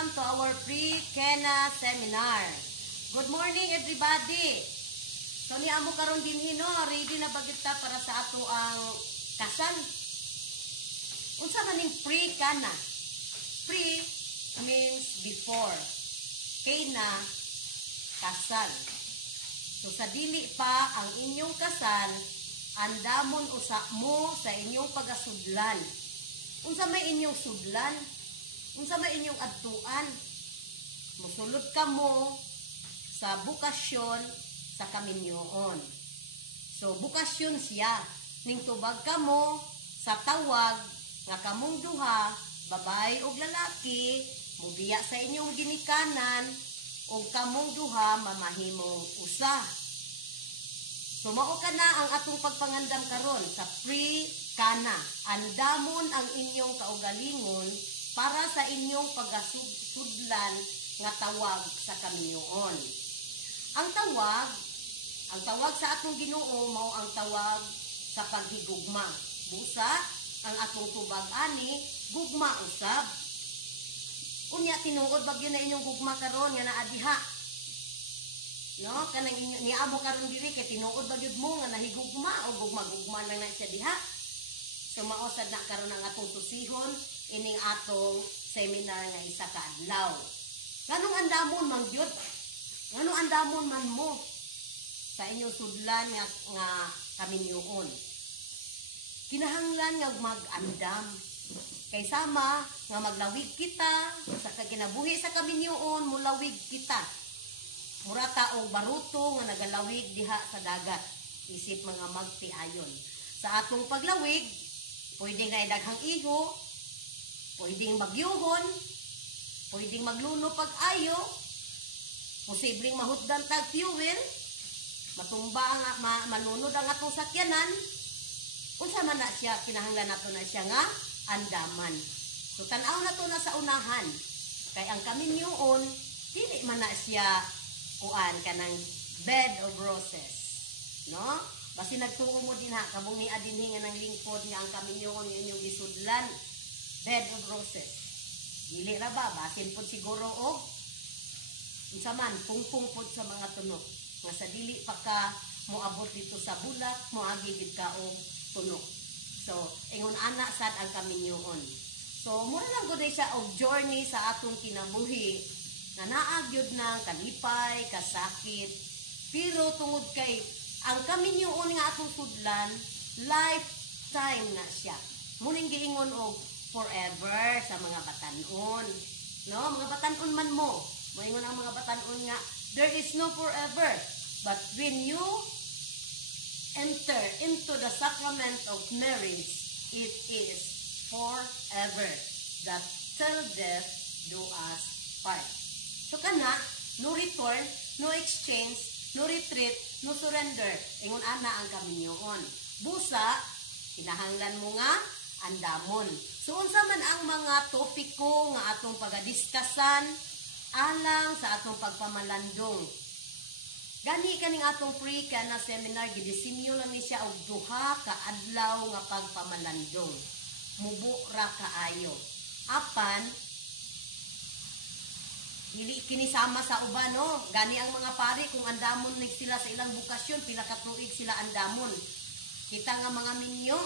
welcome to our pre-Kena seminar. Good morning everybody. So niamo karon dinhi no, ready na ba kita para sa ato ang kasal? Unsa man ning pre-Kena? Pre means before. Kena kasal. So sa dili pa ang inyong kasal, andamon usa mo sa inyong pagasudlan. Unsa may inyong sudlan? Unsa may inyong adtuan? Musulod ka mo sa bukasyon sa kaminyoon. So bukasyon siya ning tubag ka mo sa tawag nga kamong duha, babae ug lalaki, mubiya sa inyong ginikanan ug kamong duha mamahimong usa. So mao kana ang atong pagpangandam karon sa pre-Kena. Andamon ang inyong kaugalingon para sa inyong pagasudlan nga tawag sa kaminyoon. Ang tawag sa atong Ginoo mao ang tawag sa paghigugma. Busa ang atong tubag ani gugma usab. Unya tinuod bagyo na inyong gugma karon nga naa diha. No, kanang niamo karon diri kay tinuod ba gyud mo nga nahigugma o gugma-gugma lang na siya diha. So maosad na karon ang atong susihon ining atong seminar nga isa ka adlaw. Nganong andamon man gyud? Nganong andamon man mo sa inyong sudlan nga kaminyoon? Kinahanglan nga mag-andam kay sama nga maglawig kita sa kaginabuhi sa kaminyoon, mulawig kita. Murata og baruto nga nagalawig diha sa dagat, isip mga magtiayon. Sa atong paglawig, pwedeng na daghang iho, pwedeng magyuhon, pwedeng magluno pag-ayo, posibleng mahutdan tag fuel, matumba nga malunod ang atong sakyanan. Unsa man na siya, kinahanglan nato na siya nga andaman. So tan-aw nato na sa unahan, kay ang kaminyoon dili man na siya kuan kanang bed of roses, no? Basi nagtuo mo din ha, kabong ni adinhi nga ng lingkod nga ang kaminyoon inyong gisudlan, bed of roses. Dili ra ba, basin pod siguro og unsa man pungpung pod sa mga tunok nga sa dili pa ka moabot dito sa bulak, moagi gid ka og tunok. So ingon ana sad ang kaminyoon. So mura lang gud siya og journey sa atong kinabuhi na naagyod ng kalipay, kasakit, pero tungod kay ang kaminyoon nga atong sudlan, lifetime na siya. Muning giingon og forever sa mga batanon. No, mga batanon man mo. Moingon ang mga batanon nga, there is no forever. But when you enter into the sacrament of marriage, it is forever. That till death do us part. So kana, no return, no exchange, no retreat, no surrender. Ingon ana ang kaminyoon. Busa, kinahanglan mo nga andamon. So unsa man ang mga topiko nga atong pagadiskasan alang sa atong pagpamalandong. Gani kaning atong pre-Kena seminar gidisenyo lang ni siya og duha ka adlaw nga pagpamalandong. Mubo ra kaayo. Apan dili kinisama sa uban, no? Gani ang mga pari kung andamon nig sila sa ilang bukasyon, pila ka tuig sila andamon. Kita nga mga minyo,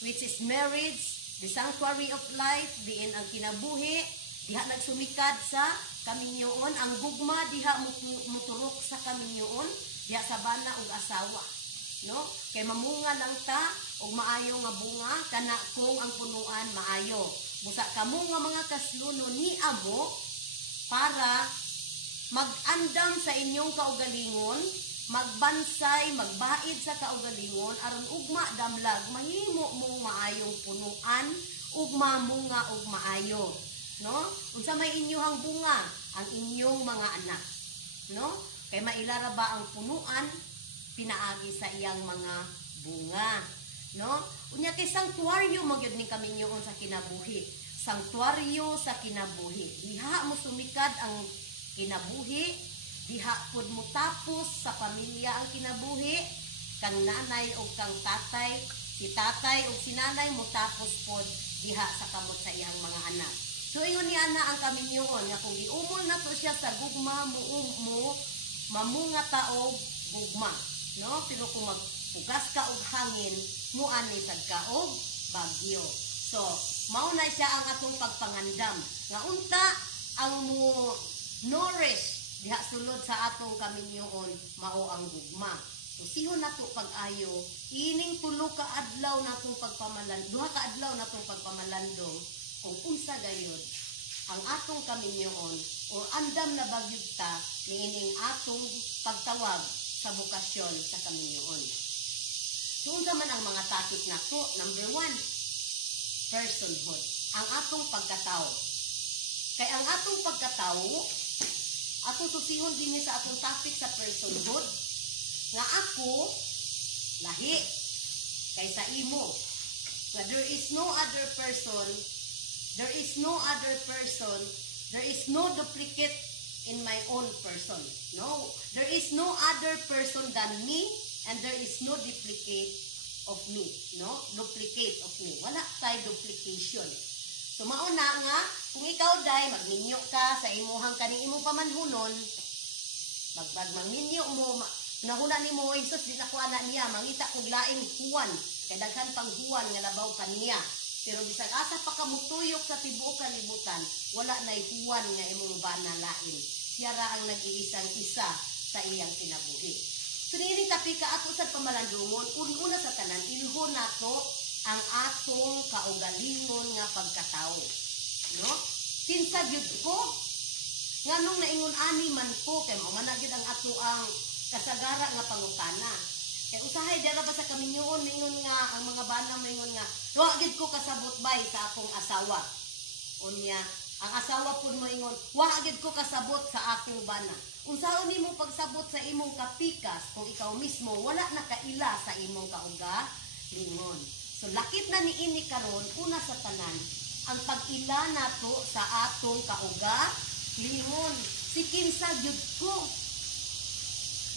which is marriage, the sanctuary of life, diin ang kinabuhi, diha nagsumikad sa kaminyoon, ang gugma diha muturok sa kaminyoon, diha sa bana og asawa, no? Kay mamunga lang ta og maayo nga bunga kana kung ang punuan maayo. Busa kamo nga mga kasluno ni amo para mag-andam sa inyong kaugalingon, magbansay, magbait sa kaugalingon, aron ugma damlag, mahimo mong maayong punuan, ugma munga ug maayo. No? Unsa may inyohang bunga? Ang inyong mga anak. No? Kay mailara ba ang punuan, pinaagi sa iyang mga bunga. No? Unya kay sanctuaryo magyud ning kaminyoon sa kinabuhi. Sanctuaryo sa kinabuhi. Diha mo sumikad ang kinabuhi, diha pud mo tapos sa pamilya ang kinabuhi, kang nanay o kang tatay, si tatay o si nanay mo tapos pod diha sa kamot sa iyang mga anak. So So ingon ni ana ang kaminyoon nga kung giumol na to siya sa gugma mamunga taog gugma, no? Pero kung magpugas ka og hangin muani sad ka og bagyo. So mao na siya ang atong pagpangandam nga unta ang mo nourish diha sulod sa atong kaminyoon mao ang gugma. So sihon nato pag-ayo ining tulo ka adlaw natong duha ka adlaw natong pagpamalandong kung unsa gayud ang atong kaminyoon o andam na bagyud ta niining atong pagtawag sa bukasyon sa kaminyoon. So unsa man ang mga topic nato? Number 1, personhood, ang atong pagkatao. Kay ang atong pagkatao atong susihon dinhi sa atong topic sa personhood nga ako lahi kaysa imo, nga there is no other person, there is no duplicate in my own person. No, there is no other person than me, and there is no duplicate of me. No, duplicate of me. Wala tay duplication. So mauna nga kung ikaw day magminyo ka sa imuhang kaning imong pamanhunon, magminyo mo nahuna ni mo Jesus di nakuha na niya mangita kog laing huwan kay daghan pang huwan nga labaw kaniya. Pero bisag asa pa ka mutuyok sa tibuok kalibutan, wala nay huwan nga imong banalain. Siya ra ang nag-iisang isa sa iyang kinabuhi. So niini tapika ato sa pamalandungon, una sa tanan ilhon nato ang atong kaugalingon nga pagkatao. No? Kinsa gyud ko nganong naingon ani man ko kay mao man gyud ang ato ang kasagara nga pangutana. Kay usahay dira ba sa kaminyoon mingon nga ang mga bana mingon nga wa gid ko kasabot bay sa akong asawa. Unya ang asawa pud moingon wa gid ko kasabot sa akong bana. Unsaon nimo pagsabot sa imong kapikas kung ikaw mismo wala na kaila sa imong kaugalingon. So lakip na niini karon una sa tanan ang pag-ila nato sa atong kaugalingon. Si kinsa gyud ko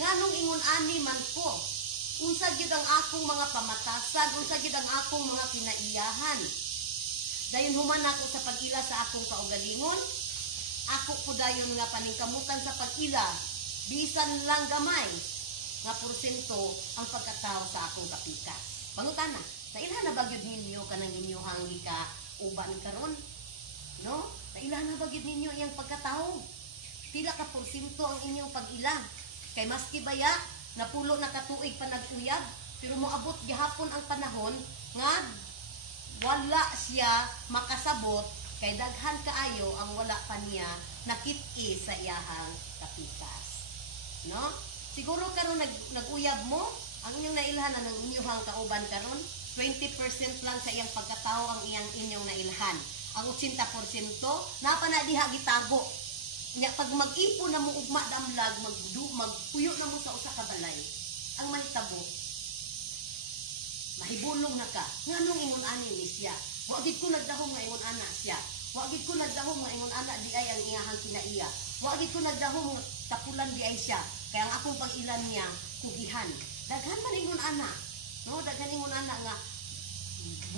nganong ingon ani man ko, unsa gyud ang akong mga pamatasan, unsa gyud ang akong mga kinaiyahan. Dayon human ako sa pag-ila sa akong kaugalingon, ako po dayon nga paningkamutan sa pag-ila, bisan lang gamay nga porsyento ang pagkatao sa akong kapikas. Pangutana, nailhan na ba gyud ninyo kanang inyohang uban karon? No? Nailhan na ba gyud ninyo iyang pagkatao? Pila ka porsyento ang inyong pag-ila? Kay maski baya napulo na katuig pa nag-uyab, pero moabot gihapon ang panahon nga wala siya makasabot kay daghan kaayo ang wala pa niya nakit-i sa iyahang kapikas. No? Siguro karon nag-uyab mo, ang inyong nailhan ng inyong kauban karon, 20% lang sa iyang pagkatao ang inyong nailhan. Ang 80% napa na diha gitago. Nya pag mag-ipo na mo ugma damlag, magpuyo na mo sa usa ka balay, ang mahitabo mahibulong na ka. Nganong ingon ani ni siya? Wa gid ko nagdahom nga ingon ana siya. Wa gid ko nagdahom nga ingon ana di ay ang iyahang kinaiya. Wa gid ko nagdahom tapulan di ay siya. Kaya ang akong pag-ilan niya kugihan. Daghan man ingon ana. No, daghan ingon ana nga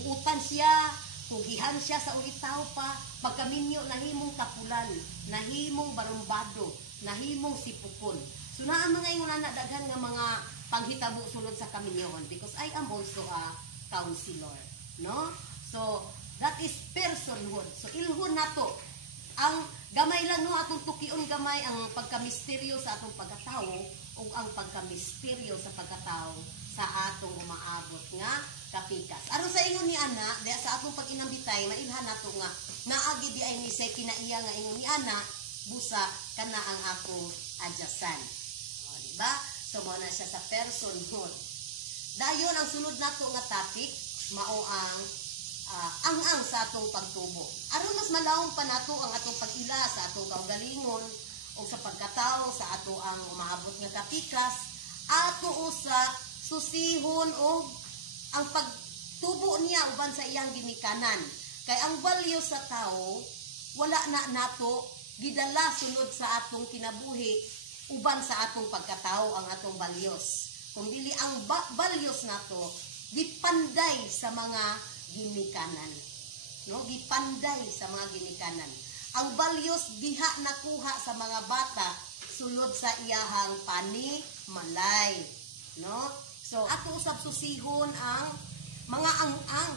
buutan siya, kugihan siya sa ulitaw pa, pagkaminyo nahimong tapulan, nahimong barumbado, nahimong sipukon. So naa mga ingon ana daghan nga mga panghitabo sulod sa kaminyoon because I am also a counselor, no? So that is personhood. So ilhon nato ang gamay lang no atong tukion gamay ang pagkamisteryo sa atong pagkatao ug ang pagkamisteryo sa pagkatao sa atong umaabot nga kapikas. Aron sa ingon ni ana, diya sa atong pag-inambitay, mailhan nato nga naagi di ay ni say kinaiya nga ingon ni ana, busa kana ang akong adyasan. O, di ba? So mao na siya sa personhood. Dayon ang sunod nato nga topic mao ang ang sa atong pagtubo. Aron mas malawom pa nato ang atong pag-ila sa atong kaugalingon o sa pagkatao sa ato ang umaabot nga kapikas, ato usa susihon og ang pagtubo niya uban sa iyang ginikanan. Kay ang value sa tao wala na nato gidala sunod sa atong kinabuhi uban sa atong pagkatao ang atong values. Kung dili ang values nato dipanday sa mga ginikanan. no, gipanday sa mga ginikanan. Ang values diha nakuha sa mga bata sulod sa iyahang panimalay, no? So ato usab susihon ang mga ang-ang.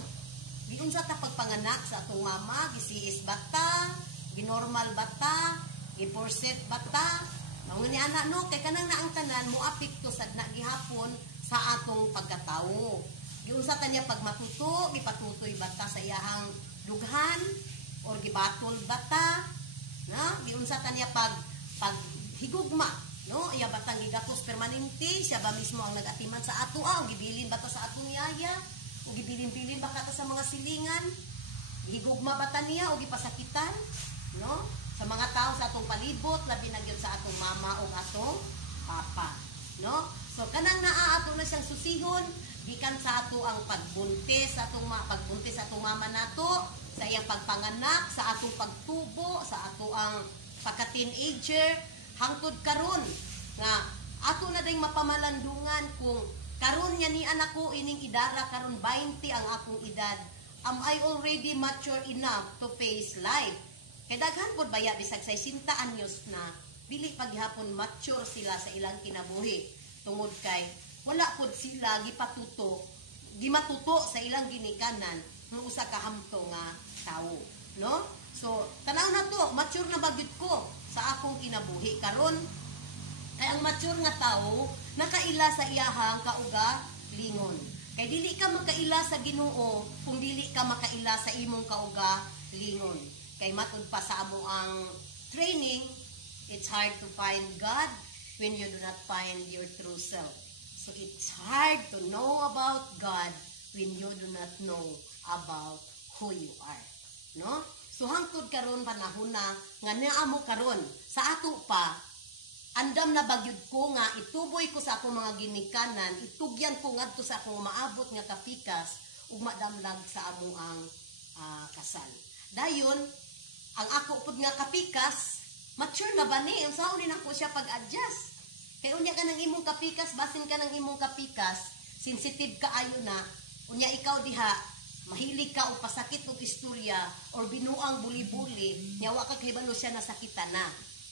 Giun sa ta pagpanganak sa atong mama, gisiis bata, ginormal bata, giporset bata. Mao ni ana no, kay kanang naang tanan mo apekto sad na gihapon sa atong pagkatawo. Giun sa tanya pag matuto, gipatutoy bata sa iyahang dughan or gibatol bata, na giun sa tanya pag higugma, no? Iya batang gigatos permanente, siya ba mismo ang nag-atiman sa ato, ang gibilin bata sa atong yaya, o gibilin-bilin baka ta sa mga silingan, higugma bata niya o gipasakitan, no? Sa mga tao sa atong palibot, labi na gyud sa atong mama o atong papa, no? So kanang naa ato na siyang susihon gikan sa ato ang pagbuntis sa atong pagbuntis sa atong mama nato, sa iyang pagpanganak, sa atong pagtubo, sa ato ang pagka-teenager hangtod karon nga ato na ding mapamalandungan kung karon nya ni anak ko ining idara karon 20 ang akong edad, am I already mature enough to face life? Kay daghan pod baya bisag 60 anyos na dili paghapon mature sila sa ilang kinabuhi tungod kay wala pod sila gimatuto sa ilang ginikanan ng usa ka hamto nga tawo, no? So tanaw na to, mature na bagyud ko sa akong kinabuhi karon. Kay ang mature nga tawo nakaila sa iyahang kaugalingon. Kay dili ka makaila sa Ginoo kung dili ka makaila sa imong kaugalingon. Kay matud pa sa amo ang training, it's hard to find God when you do not find your true self. So it's hard to know about God when you do not know about who you are, no? So hangtod karon panahon na nga naamo karon sa ato pa andam na bagyud ko nga ituboy ko sa akong mga ginikanan, itugyan ko ngadto sa akong maabot nga kapikas ug madamlag sa amo ang kasal. Dayon ang ako pud nga kapikas mature na ba ni unsaon din ako siya pag-adjust. Kay unya ka nang imong kapikas, basin ka nang imong kapikas, sensitive ka ayo na, unya ikaw diha, mahilig ka o pasakit og istorya or binuang buli-buli, nyawa ka kay balo siya nasakitan na,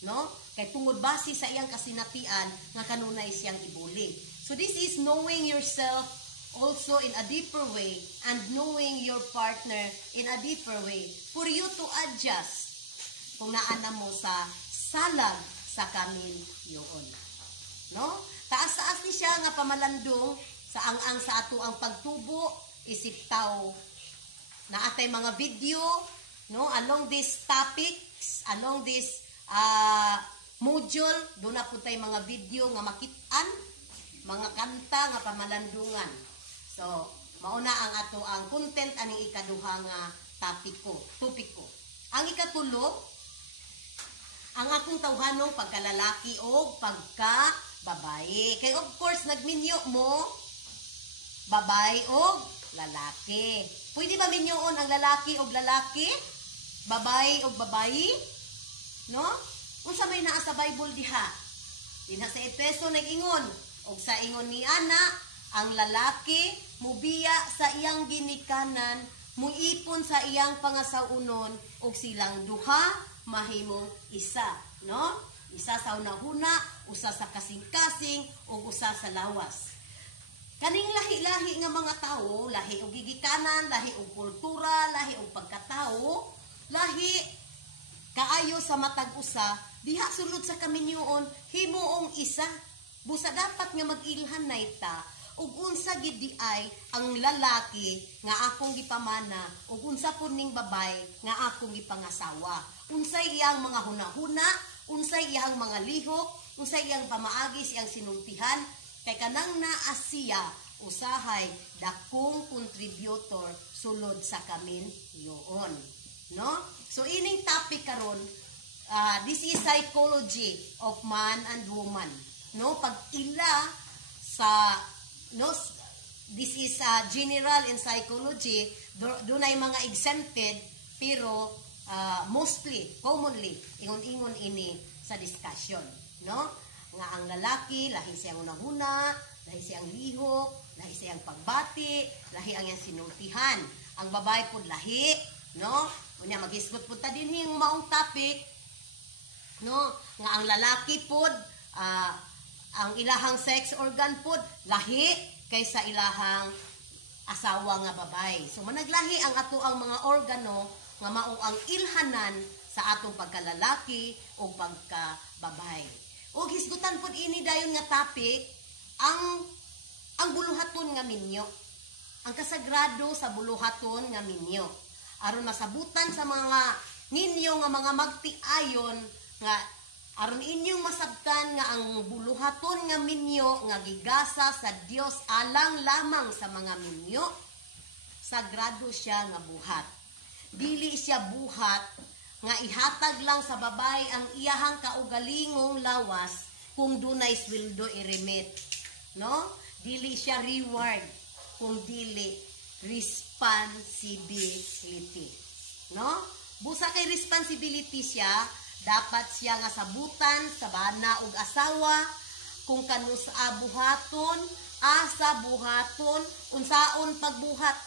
no? Kay tungod base sa iyang kasinatian nga kanunay siyang ibuli. So this is knowing yourself also in a deeper way and knowing your partner in a deeper way for you to adjust kung naana mo sa salag sa kamin yoon. No? Taas-taas ni siya nga pamalandong sa ang sa ato ang pagtubo isip tao. Naatay mga video, no, along these topics, along this module, doon na po tayo mga video nga makitaan, mga kanta nga pamalandungan. So, mauna ang ato ang content aning ikaduha nga topic ko. Ang ikatulo, ang akong tawhanong pagkalalaki o pagka-babae. Kay of course, nagminyo mo, babae o lalaki. Pwede ba minyoon ang lalaki o lalaki? Babae o babae? No? Unsa may naa sa Bible diha? Dinha sa Efeso nag-ingon, og sa ingon ni ana, ang lalaki mubiya sa iyang ginikanan, muipon sa iyang pangasaunon, og silang duha mahimong isa, no? Isa sa unahuna, usa sa kasing-kasing, ug usa sa lawas. Kaning lahi-lahi nga mga tawo, lahi og gigikanan, lahi og kultura, lahi og pagkatawo, lahi kaayo sa matag usa, diha sulod sa kaminyoon himuong isa. Busa dapat nga mag-ilhan na ita, ug unsa gid di ay ang lalaki nga akong gipamana, ug unsa pud ning babae nga akong gipangasawa. Unsay iyang mga hunahuna, unsay iyang mga lihok, unsay iyang pamaagi, iyang sinultihan, kay kanang naa siya usahay dakong contributor sulod sa kamin yoon, no? So ining topic karon, this is psychology of man and woman, no? Pag-ila sa, no, this is general in psychology, dunay mga exempted, pero mostly, commonly, ingon-ingon ini sa discussion, no? Nga ang lalaki, lahi siyang unahuna, lahi siyang lihok, lahi siyang pagbati, lahi ang iyang sinultihan. Ang babae po lahi, no? Unya maghisgot pud ta dinhi ang maong topic, no? Nga ang lalaki pod ang ilahang sex organ pod lahi kaysa ilahang asawa nga babay. So managlahi ang ato ang mga organo nga mao ang ilhanan sa atong pagkalalaki o pagkababay. Og hisgutan pod ini dayon nga topic ang buluhaton nga minyo. Ang kasagrado sa buluhaton nga minyo. Aron masabutan sa mga ninyo nga mga magtiayon nga aron inyong masabtan nga ang buluhaton nga minyo nga gigasa sa Dios alang lamang sa mga minyo. Sagrado siya nga buhat. Dili siya buhat nga ihatag lang sa babay ang iyahang kaugalingong lawas kung dunay sweldo i-remit. No? Dili siya reward kung dili responsibility. No? Busa kay responsibility siya, dapat siya nga sabutan sa bana ug asawa kung kanus buhaton, asa buhaton, unsaon pagbuhat.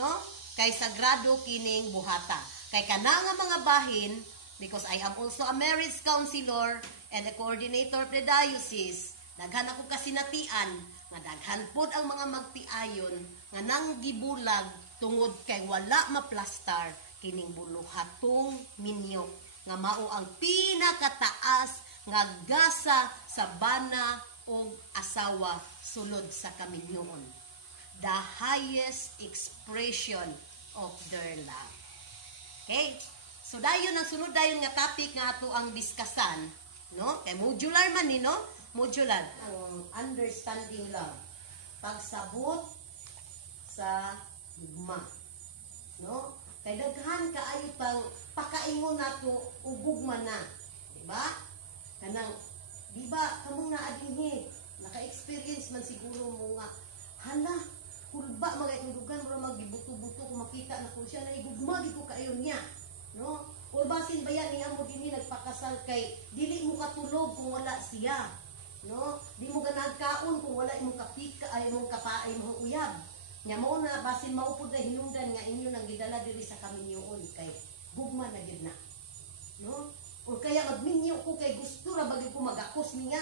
No? Kay sagrado kining buhata. Kay kana nga mga bahin, because I am also a marriage counselor and a coordinator of the diocese, daghan ako kasinatian nga daghan pod ang mga magtiayon nga nang gibulag tungod kay wala maplastar kining buluhatong minyo nga mao ang pinakataas nga gasa sa bana o asawa sulod sa kaminyoon. The highest expression of their love. Okay? So dayon ang sunod dayon nga topic nga ato ang diskasan, no? Kay modular man ni, no? Modular ang understanding love. Pagsabot sa gugma, no? Kay daghan kaayo pang pakaingon nato ug gugma na, di ba? Kanang di ba kamong naa dinhi naka-experience man siguro mo nga hala kulba mga indugan mo magibuto-buto kung makita na ko siya na igugma di ko kayo niya, no? O basin bayan ni amo dinhi nagpakasal kay dili mo katulog kung wala siya, no? Di mo ganag kaon kung wala imong kapika ay imong kapaay mo uyab. Nya mo na basin maupod na hinungdan nga inyo nang gidala diri sa kaminyoon kay gugma na gid na, no? O kaya magminyo ko kay gusto ra bagi ko magakos niya.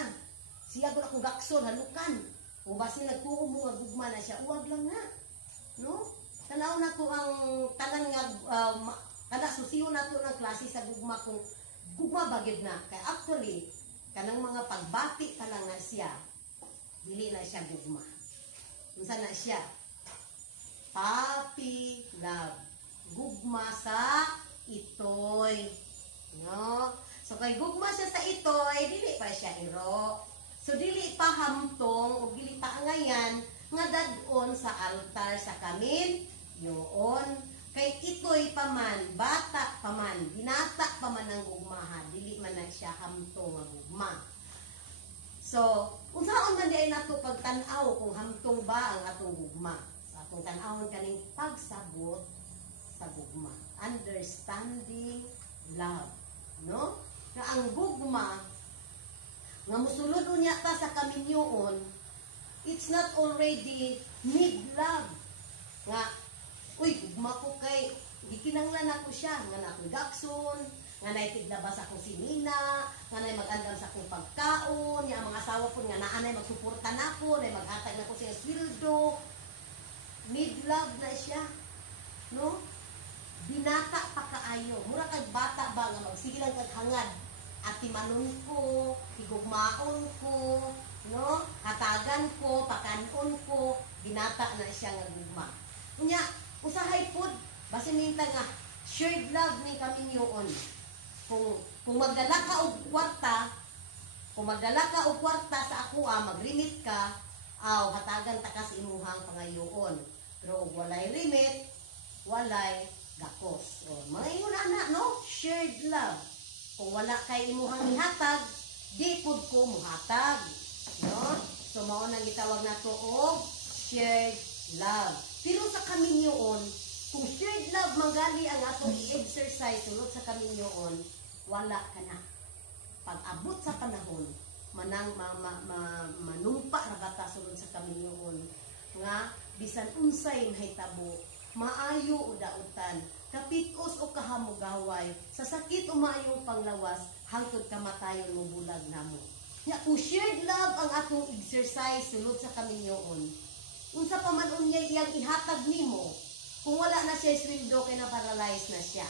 Siya ko akong gakson halukan. O basin nagtuo mo nga gugma na siya, uwag lang na, no? Tanaw na to ang tanan nga kada susiyo na to ng klase sa gugma kung gugma bagid na. Kay actually kanang mga pagbati ka lang na siya, dili na siya gugma. Unsa na siya? Puppy love. Gugma sa itoy, no? So kay gugma siya sa itoy, dili pa siya iro. So dili pa hamtong o dili pa ngayan nga dadon sa altar sa kamin yoon. Kay itoy pa man, bata pa man, binata pa man ang gugmaha, dili man na siya hamtong nga gugma. So, unsaon man di nato pagtan-aw kung hamtong ba ang atong gugma? Sa atong tan-awon kaning pagsabot sa gugma. Understanding love, no? Na ang gugma nga musulod unya ta sa kaminyoon, it's not already need love. Nga, uy, gugma ko kay, gikinanglan ako siya, nga na akong gakson, nga naitigdabas ako sinina, nga na mag-andam sa akong pagkaon, yung mga asawa po nga naanay magsuporta na ako, na maghatag na ko siya sweldo. Need love na siya, no? Binata pa kaayo. Mura kag bata ba nga magsige lang kag hangad. Atimanon ko, higugmaon ko, no? Hatagan ko, pakanon ko, binata na siya nga gugma. Kunya, usahay pod, basta minta nga, shared love ni kami yun. Kung magdala ka og kwarta, sa ako, mag-remit ka, hatagan ta ka sa imuhang pangayoon. Pero walay remit, walay gakos. O, mga ingon na, no? Shared love. Kung wala kay imuhang ihatag, di pud ko muhatag, no? So mao nang gitawag nato og shared love. Pero sa kaminyoon, kung shared love manggali ang atong i-exercise sulod sa kaminyoon, wala ka na. Pag abot sa panahon, manang manumpa na bata sulod sa kaminyoon nga bisan unsay mahitabo, maayo o dautan, kapit-os o kahamugaway, sa sakit o maayong panglawas, hangtod kamatayon mo bulag namo. Nga kung shared love ang atong exercise sulod sa kaminyoon, unsa pa man unya iyang ihatag nimo, kung wala na siya sweldo kay na paralyze na siya.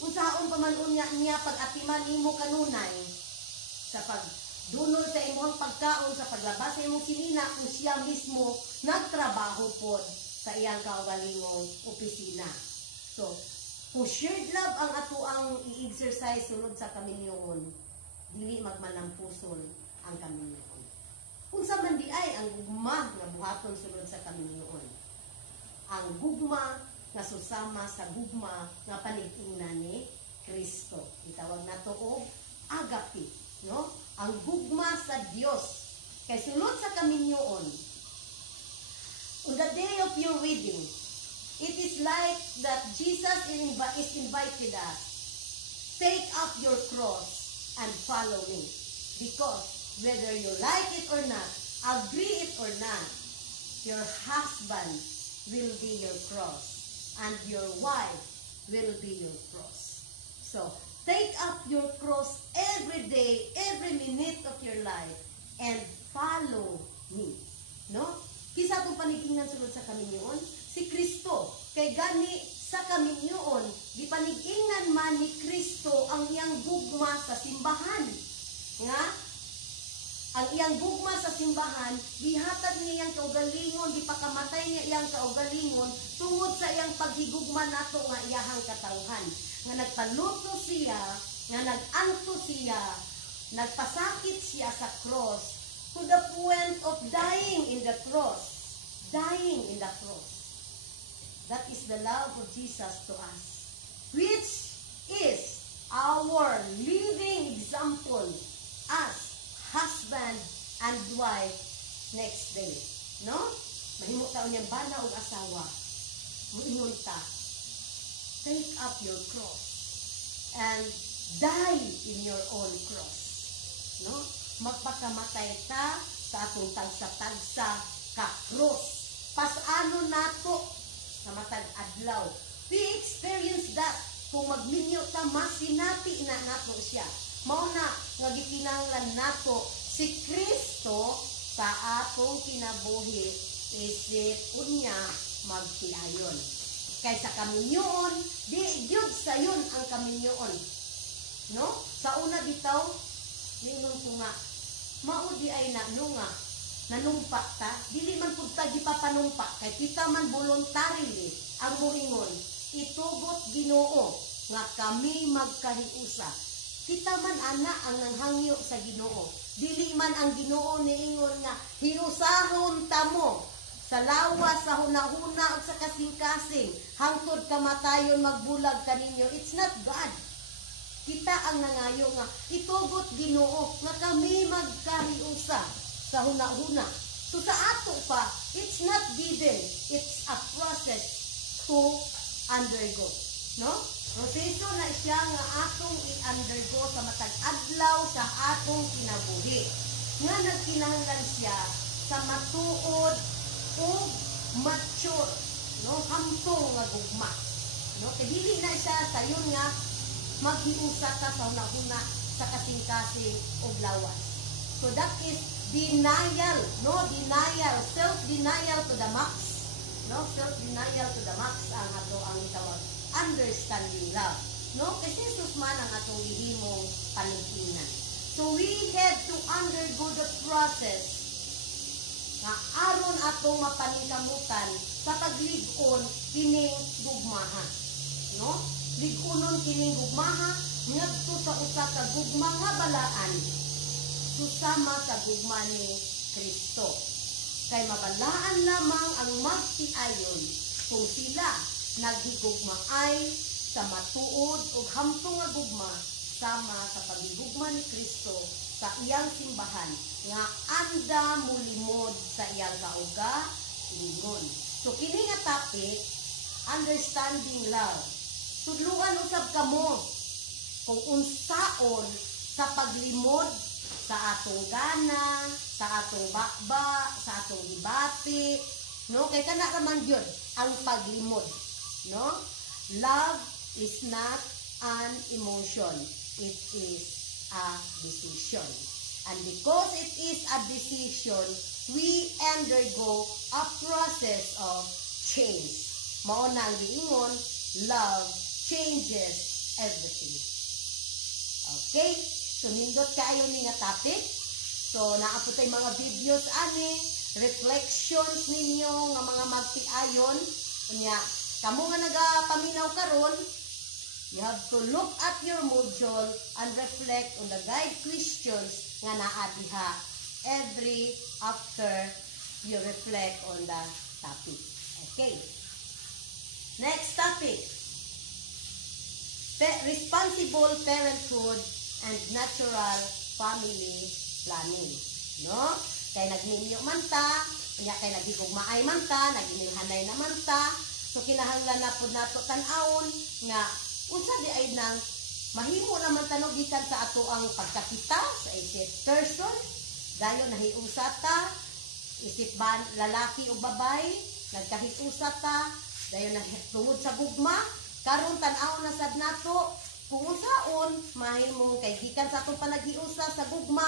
Unsaon pa man unya niya pag-atiman nimo kanunay sa pagdunol sa imong pagkaon, sa paglabas sa imong sinina, kung siya mismo nagtrabaho pod sa iyang kaugalingong opisina. So, kung shared love ang ato ang i-exercise sulod sa kaminyoon, dili magmalampusol ang kaminyoon. Kung sa man di ay ang gugma nga buhaton sulod sa kaminyoon. Ang gugma nga susama sa gugma nga palig-ingnan ni Kristo. Itawag nato og agape, no? Ang gugma sa Dios. Kay sulod sa kaminyoon, on the day of your wedding, it is like that Jesus is invited us. Take up your cross and follow me. Because whether you like it or not, agree it or not, your husband will be your cross. And your wife will be your cross. So, take up your cross every day, every minute of your life, and follow me. No? Kisa itong panigingnan sulod sa kaminyoon, si Kristo. Kay gani sa kaminyoon, di panigingnan man ni Kristo ang iyang gugma sa simbahan. Nga? Ang iyang gugma sa simbahan, gihatag niya iyang kaugalingon, di pakamatay niya iyang kaugalingon, tungod sa iyang paghigugma nato nga iyahang katawhan. Nga nagpaluto siya, nga naganto siya, nagpasakit siya sa cross, to the point of dying in the cross. Dying in the cross. That is the love of Jesus to us, which is our living example as husband and wife next day. No? Mahimo taon niyang bana o asawa. Muingon ta. Take up your cross and die in your own cross. No? Magpakamatay ta sa atong tagsa-tagsa ka cross. Pasano nato sa matag adlaw. We experience that. Kung magminyo ta, masinati na nato siya. Mao na nga gikinahanglan nato si Kristo sa atong kinabuhi isip unya magtiayon. Kay sa kaminyoon, di gyud sayon ang kaminyoon. No? Sa una bitaw, ningon ko nga, mao di ay nanunga, nanumpa ta, dili man pud ta gipapanumpa, kay kita man voluntarily ang moingon, itugot Ginoo nga kami magkahiusa. Kita man ana ang nanghangyo sa Ginoo. Dili man ang Ginoo niingon nga hiusahon ta mo sa lawas, sa hunahuna ug sa kasing-kasing hangtod kamatayon magbulag kaninyo. It's not God. Kita ang nangayo nga itugot Ginoo nga kami magkahiusa sa hunahuna. So sa ato pa, it's not given. It's a process to undergo. No? Proseso na siya nga atong i-undergo sa matag adlaw sa atong kinabuhi. Nga nagkinahanglan siya sa matuod o mature, no, hamtong nga gugma. No, kay dili na siya sayon nga maghiusa ta sa hunahuna sa kasing-kasing og lawas. So that is denial, no, denial, self-denial to the max. No, self-denial to the max ang ato ang itawag understanding love. No? Kasi Jesus man ang atong gihimong paningkinan. So we have to undergo the process nga aron atong mapaningkamutan sa paglig-on kining gugmaha. No? Lig-onon kining gugmaha ngadto sa usa ka gugma nga balaan susama sa gugma ni Kristo. Kay mabalaan lamang ang magtiayon kung sila naghigugmaay sa matuod o hamtong nga gugma sama sa pagigugma ni Kristo sa iyang simbahan nga anda mulimod sa iyang kaugalingon. So kini nga topic, understanding love. Tudluan usab kamo kung unsaon sa paglimod sa atong gana, sa atong bakba, sa atong gibati, No, kay kana raman gyud ang paglimod, no? Love is not an emotion. It is a decision. And because it is a decision, we undergo a process of change. Mao na ang giingon, love changes everything. Okay? So, nindot kaayo ni nga topic. So, naapot ay mga videos ani, reflections ninyo nga mga magtiayon. Unya, kamo nga nagapaminaw karon, you have to look at your module and reflect on the guide questions nga naa diha every after you reflect on the topic. Okay. Next topic. Responsible parenthood and natural family planning. No? Kay nagninyo man ta, kay nagigugmaay man ta, naginilhanay naman ta. So kinahanglan na pud nato tan-awon nga unsa di ay nang mahimo naman tanog gikan sa ato ang pagkakita sa isip person, dayon nahiusa ta, isip ba lalaki o babay, nagkahiusa ta, dayon tungod sa gugma, karon tan-aw na sad nato kung unsaon mahimong kay gikan sa atong panaghiusa sa gugma.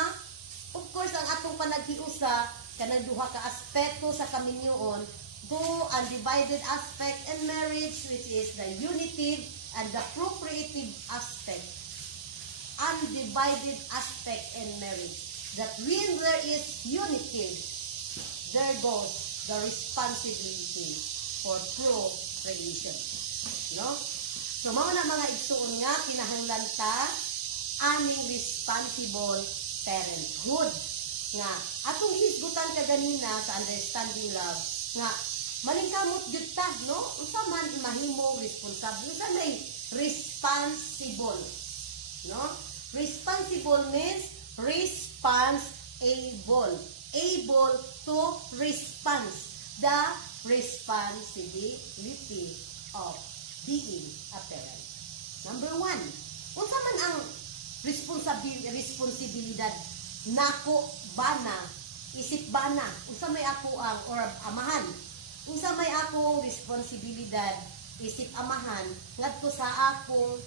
Of course ang atong panaghiusa kanang duha ka aspeto sa kaminyoon, two undivided aspect in marriage, which is the unitive and the procreative aspect. Undivided aspect in marriage. That when there is unity, there goes the responsibility for procreation. No? So, mga na mga igsuon nga, kinahanglan ta aning responsible parenthood. Nga, atong hisgutan ka ganina sa understanding love, nga, malingkamot jud ta, no? Unsa man mahimo responsable, unsa may responsible, no? Responsible means response-able, able to response, the responsibility of being a parent. Number one, unsa man ang responsibilidad nako bana, isip bana, unsa may ako ang or amahan, unsa may akong responsibilidad isip amahan ngadto sa akong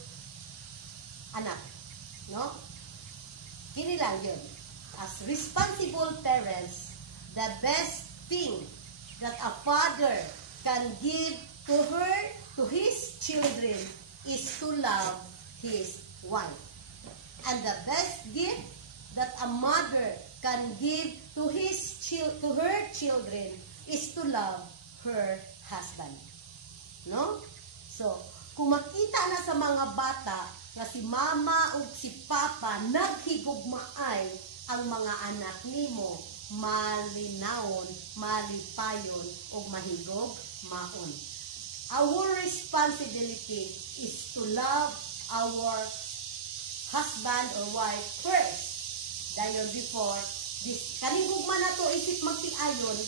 anak, no? Kini lang yun. As responsible parents, the best thing that a father can give to his children is to love his wife. And the best gift that a mother can give to her children is to love her husband. No? So, kung makita na sa mga bata nga si mama o si papa naghigugmaay ang mga anak nimo, malinawon, malipayon o mahigog maon. Our responsibility is to love our husband or wife first. Dayon before this kaning gugma na to isip magtiayon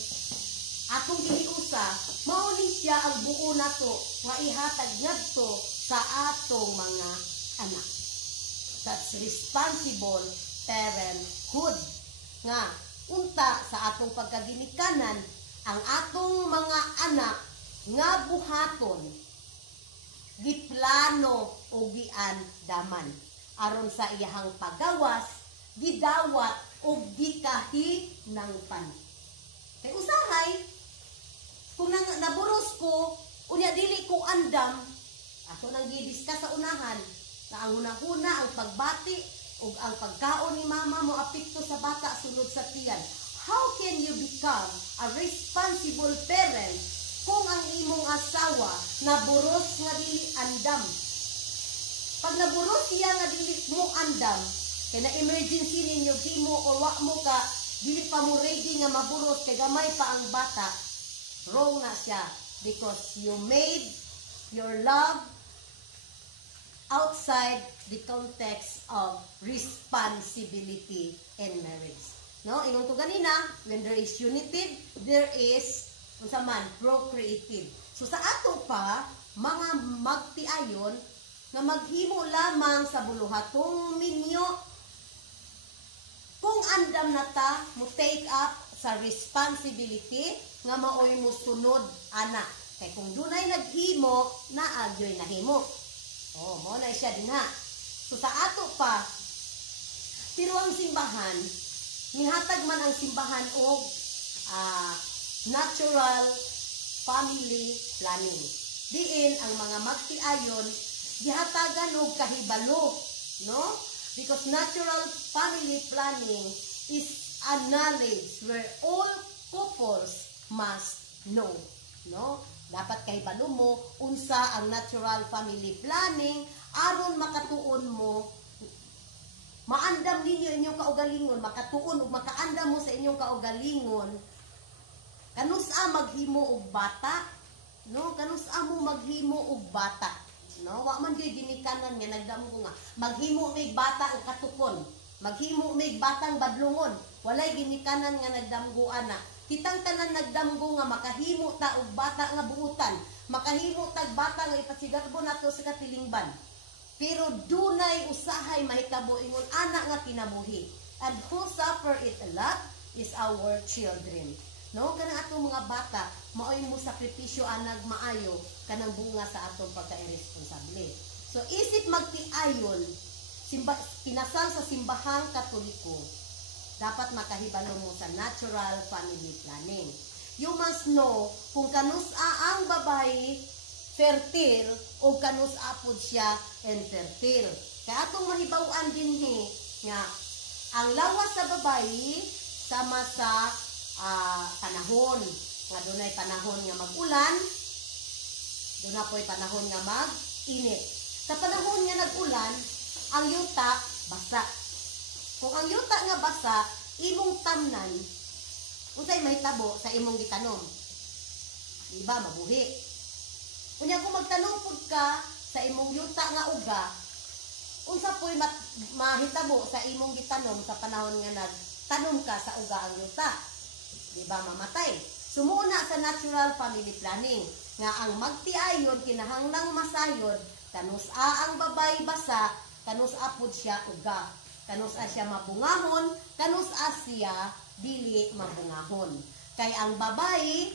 atong giniusa, mao ni siya ang buo nato nga ihatag ngadto sa atong mga anak. That's responsible parenthood. Nga unta sa atong pagkaginikanan ang atong mga anak nga buhaton giplano o giandaman aron sa iyahang pagawas, gidawat o gikahinangpan. Kay usahay kung naburos ko, unya dili ko andam, ato nang gidiskas sa unahan, na ang hunahuna, ang pagbati, o ang pagkaon ni mama mo apekto sa bata sulod sa tiyan. How can you become a responsible parent kung ang imong asawa naburos nga dili andam? Pag naburos siya nga dili mo andam, kaya na emergency ninyo, himo o wa mo ka, dili pa mo ready nga maburos, kay gamay pa ang bata, wrong na siya because you made your love outside the context of responsibility in marriage. No? Ingon to ganina, when there is unitive, there is unsa man procreative. So sa ato pa mga magtiayon na maghimo lamang sa buluhatong minyo kung andam na ta mo take up sa responsibility nga maoy mo sunod ana. Kay kung dunay naghimo, naagyoy nahimo. Oh, mo na siya din ha. So sa ato pa, pero ang simbahan, nihatag man ang simbahan og natural family planning. Diin ang mga magtiayon gihatagan og kahibalo, no? Because natural family planning is a knowledge where all couples must know, no? Dapat kahibalo mo unsa ang natural family planning aron makatuon mo, maandam ninyo inyong kaugalingon, makatuon ug makaandam mo sa inyong kaugalingon. Kanus-a maghimo og bata, no? Kanus-a mo maghimo og bata. No, wa man gyud ginikanan nga nagdamgo nga maghimo mig bata og katukon, maghimo mig batang badlungon, walay ginikanan nga nagdamgo ana. Kitang tanan nagdamgo nga makahimo ta og bata nga buutan, makahimo tag bata nga ipasigarbo nato sa katilingban. Pero dunay usahay mahitabo ingon ana nga kinabuhi. And who suffer it a lot is our children. No, kana atong mga bata, maoy mo sakripisyo anag maayo kanang bunga sa atong pagka-irresponsable. So isip magtiayon, pinasal sa simbahang Katoliko, dapat makahibalo mo sa natural family planning. You must know kung kanus-a ang babae fertile o kanus-a pod siya infertile. Kaya atong mahibaw-an dinhi nga ang lawas sa babae sama sa panahon, nga dunay panahon nga mag-ulan, duna po'y panahon nga mag-init. Sa panahon nga nag-ulan, ang yuta basa. Kung ang yuta nga basa, imong tamnan, unsay mahitabo sa imong gitanom? Diba, mabuhi. Kunya kung magtanom pud ka sa imong yuta nga uga, unsa po'y mahitabo sa imong gitanom sa panahon nga nagtanom ka sa uga ang yuta? Diba, mamatay. Sumuna sa natural family planning nga ang magtiayon kinahanglang masayod kanus-a ang babay basa, kanus-a pud siya uga, kanus-a siya mabungahon, kanus-a siya dili mabungahon. Kay ang babay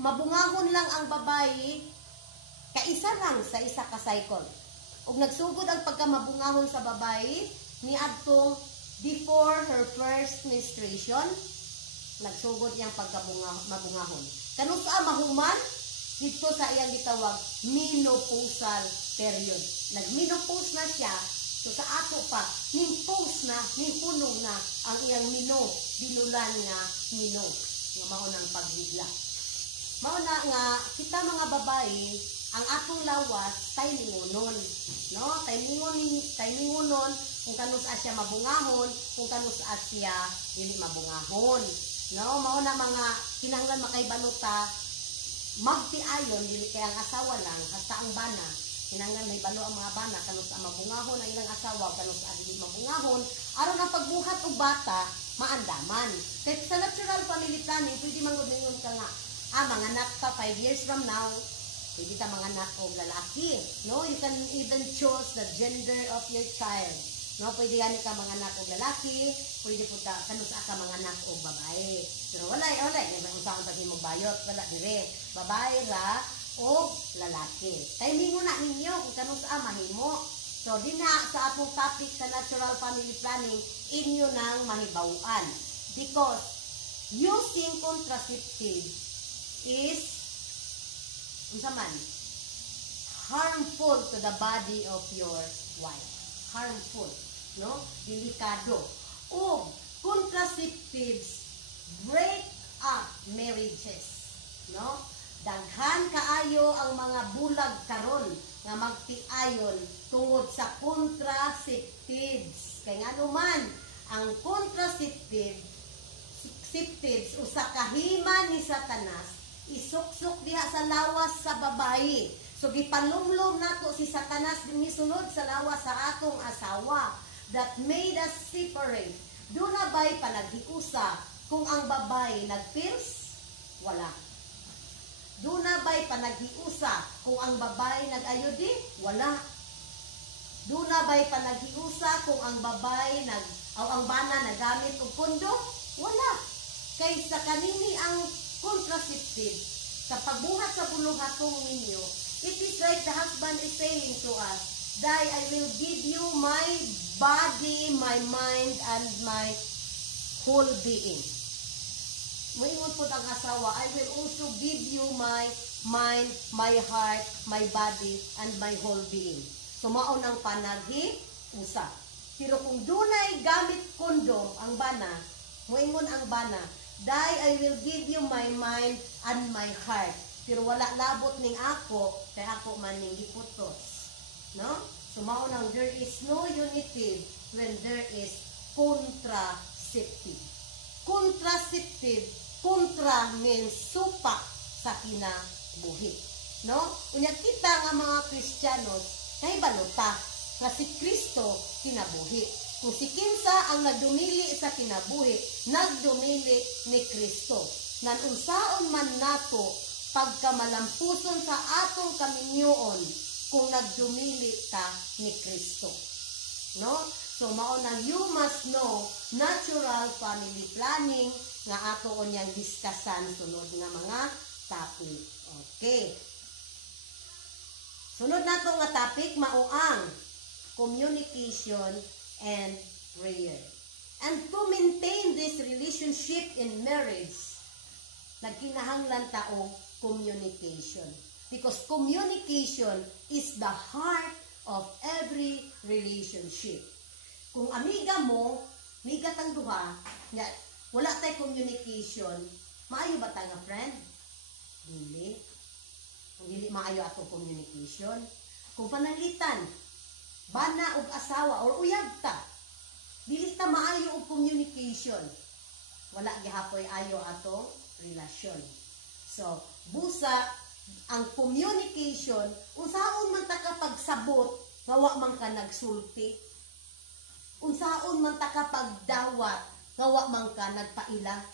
mabungahon lang ang babay kaisa lang sa isa ka cycle. Ug nagsugod ang pagkamabungahon sa babay niadtong before her first menstruation, nagsugod iyang pagkamabungahon. Kanus-a mahuman dito sa iyang gitawag menopausal period. Nag-menopause na siya, so sa ato pa ning-pause na, ning-puno na ang iyang bilulan nga mino nga mao nang pagbigla. Mao na nga kita mga babae ang atong lawas tay ningunon, no? Tay ningunon kung kanus-a siya mabungahon, kung kanus-a siya dili mabungahon. No, mao na mga kinahanglan makaibalo ta magtiayon dili kay ang asawa lang hasta ang bana. Kinahanglan mahibalo ang mga bana kanus ang mabungahon ang ilang asawa kanus dili mabungahon aron ang pagbuhat og bata maandaman. Kay sa natural family planning pwede manguningon ka nga manganak ka 5 years from now, pwede ta manganak og lalaki. No, you can even choose the gender of your child. No, pwede gani ka manganak og lalaki, pwede po ta kanus-a ka manganak og babae. Pero wala usahan pa mo bayot, wala dire. Babae ra o lalaki. Timingon na ninyo kung kanus-a mahimo. So dinha sa atong topic sa natural family planning, inyo nang mahibaw-an. Because using contraceptive is unsa man harmful to the body of your wife. Harmful, no? Delikado. O contraceptives break up marriages, no? Daghan kaayo ang mga bulag karon nga magtiayon tungod sa contraceptives. Kay ngano man ang contraceptives usa ka hima ni Satanas, isuksok diha sa lawas sa babayi. So gipalumlom nato si Satanas dinhi sunod sa lawas sa atong asawa that made us separate. Do na ba'y panaghiusa kung ang babae nagpills? Wala. Do na ba'y panaghiusa kung ang babae nag-ayodi? Wala. Do na ba'y panaghiusa kung ang babae ang bana nagamit og pondo? Wala. Kay sa kanini ang contraceptive, sa pagbuhat sa buluhatong ninyo, it is like the husband is saying to us, Dai, I will give you my body, my mind, and my whole being. Moingon po ang asawa, I will also give you my mind, my heart, my body, and my whole being. So, maon ang panaghi-usa. Pero kung dunay gamit kondom ang bana, moingon ang bana, Dai, I will give you my mind and my heart. Pero wala labot ning ako, kay ako man ning giputos. No? So, maon ang there is no unity when there is contraceptive. Contraceptive, kontra means supa sa kinabuhi. No? Unya kita nga mga Kristiyanos, kay baluta, nga si Kristo kinabuhi. Kung si kinsa ang nagdumili sa kinabuhi, nagdumili ni Kristo. Nanunsaon man nato pagkamalampuson sa atong kaminyoon kung nagdumili ka ni Kristo. No? So, mao nang you must know natural family planning nga ato onyang diskasan sunod nga mga topic. Okay. Sunod nato nga topic mao ang communication and prayer. And to maintain this relationship in marriage, nagkinahanglan taong communication. Because communication is the heart of every relationship. Kung amiga mo, amiga tang duha, wala tay communication, maayo ba tayo nga friend? Dili. Kung dili maayo atong communication. Kung panalitan, bana og asawa or uyab ta, dili ta maayo og communication. Wala gihapoy ayo atong relasyon. So, busa ang communication, unsaon man ta kapagsabot, nga wa man ka nagsulti. Unsaon man ta kapagdawat, nga wa man ka nagpaila.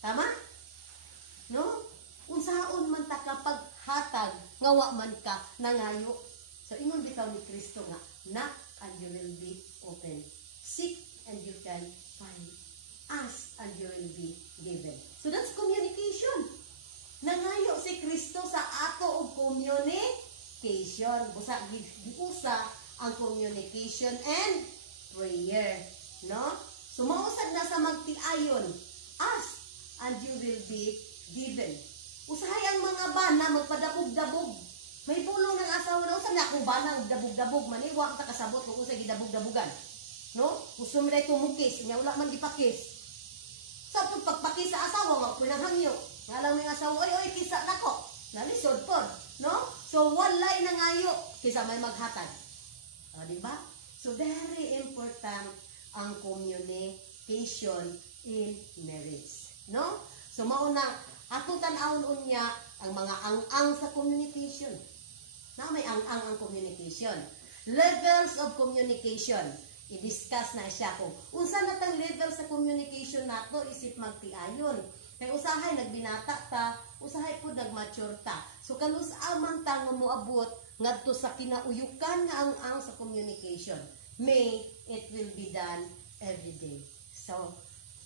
Tama? No? Unsaon man ta kapaghatag, nga wa man ka nangayo. So, ingon bitaw ni Kristo nga, knock and you will be open. Seek and you can find. Ask and you will be given. So, that's communication. Nangayo si Kristo sa ato og communication. Busa giusa ang communication and prayer, no? So mausad na sa magtiayon, ask and you will be given. Usahay ang mga bana magpadabog-dabog. May pulong ng asawa na usab na akong bana og dabog-dabog maniwa ta kasabot kung usay gidabog-dabogan. No? Gusto mo dai tumukis, nya wala man gipakis. Sa pagpakis sa asawa nga pinahangyo. Nga lang ng asawa, oy, kisa nako. Nalisod po, no? So, walay na ngayo, kisa may maghatag. O, diba? So, very important ang communication in marriage. No? So, mauna, atong tanawon unya ang mga ang-ang sa communication. Na may ang-ang ang communication. Levels of communication. I-discuss na siya kung unsa na tang level sa communication nato isip magtiayon. Kay usahay nagbinata ta, usahay po nagmature ta. So kanus-aman ta nga moabot ngadto sa kinauyukan nga ang sa communication. May it will be done every day. So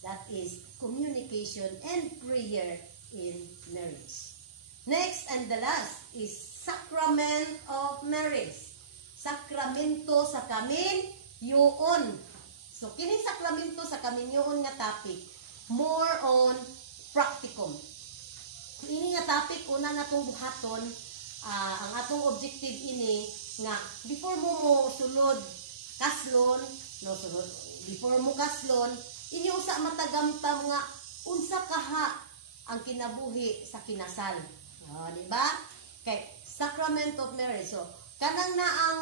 that is communication and prayer in marriage. Next and the last is sacrament of marriage. Sakramento sa kaminyoon. So kining sakramento sa kaminyoon nga topic more on practicum. Ini nga topic una natong buhaton, ang atong objective ini nga before mo sulod kaslon, no sulod before mo kaslon, inyo usa matagamtam nga unsa kaha ang kinabuhi sa kinasal. Di ba? Kay sacrament of marriage. So kanang na ang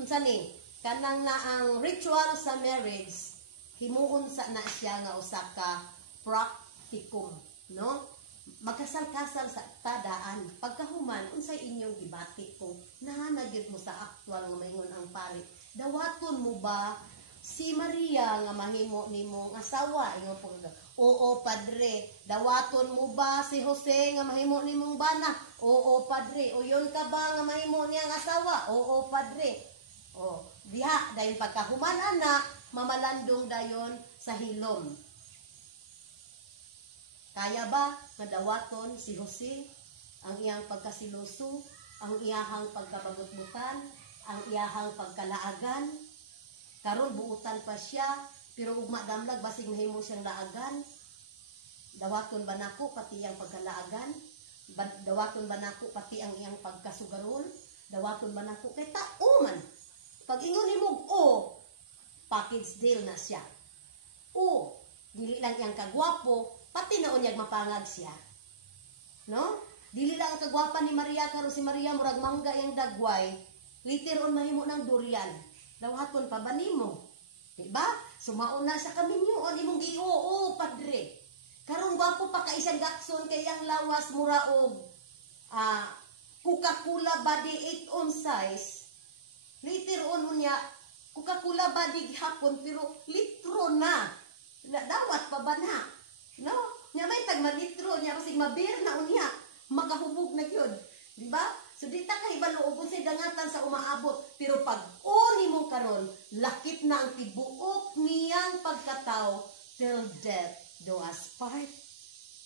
unsa ni? Kanang na ang ritual sa marriage, himuon sa na siya nga usa ka practicum, no? Magkasal-kasal sa tadaan, pagkahuman unsay inyong gibati kung nahanagid mo sa aktual nga maingon ang parit. Dawaton mo ba si Maria nga mahimo nimong asawa? Ingon po, oo padre. Dawaton mo ba si Jose nga mahimo nimong bana? Oo padre. Uyon ka ba nga mahimo niyang asawa? Oo padre. O, diha dayon pagkahuman ana, mamalandong dayon sa hilom. Kaya ba nga dawaton si Jose ang iyang pagkasiluso, ang iyahang pagkababot-butan, ang iyahang pagkalaagan? Karon buutan pa siya, pero ugma damlag basig mahimo siyang laagan. Dawaton ba nako pati iyang pagkalaagan? Dawaton ba nako pati ang iyang pagkasugarol? Dawaton ba nako kay tao man? Pag ingon nimo package deal na siya. O dili lang iyang kagwapo, pati na unyag mapangag siya. No? Dili lang ang kagwapa ni Maria, karon si Maria murag mangga yang dagway, later on mahimo ng durian. Dawaton pa ba nimo? Diba? Sumauna sa kaminyoon imong gioo, padre. Karon gwapo pa ka isang gakson kay ang lawas mura og Coca-Cola body 8 ounce size. Later on unya Coca-Cola body hapon pero litro na. Dawat pa ba na? No? Nya may tag litro nya kasi mabir na unya, makahubog na gyud, di ba? So dita kay balo ug unsay dangatan sa umaabot, pero pag uni mo karon, lakip na ang tibuok niyang pagkatao till death do us part.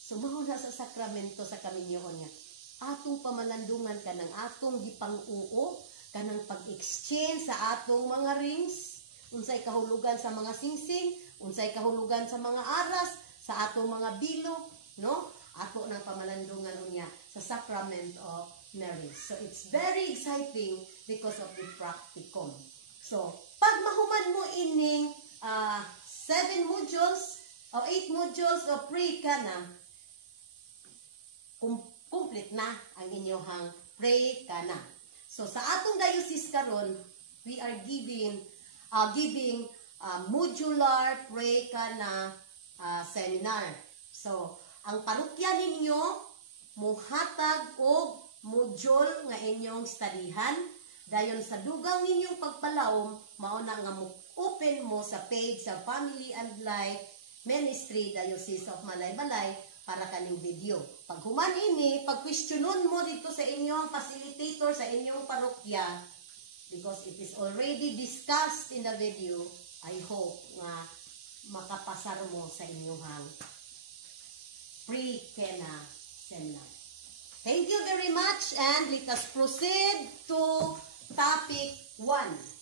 So mao na sa sakramento sa kaminyoon niya. Atong pamalandungan kanang atong gipang-uo, kanang pag-exchange sa atong mga rings, unsay kahulugan sa mga singsing, unsay kahulugan sa mga aras, sa atong mga bilog, no? Ato ng pamalandungan niya sa sacrament of marriage. So it's very exciting because of the practicum. So pag mahuman mo ining 7 modules o 8 modules o pray ka na, complete na ang inyong pray ka na. So sa atong diocese karon, we are giving modular pray ka na seminar. So ang parokya ninyo muhatag og module nga inyong studyhan. Dayon sa dugang ninyong pagpalawom, mao na nga open mo sa page sa Family and Life Ministry Diocese of Malaybalay para kaning video. Pag human ini, pag questionon mo dito sa inyong facilitator sa inyong parokya, because it is already discussed in the video, I hope nga makapasar mo sa inyong pre-kena seminar. Thank you very much, and let us proceed to topic 1.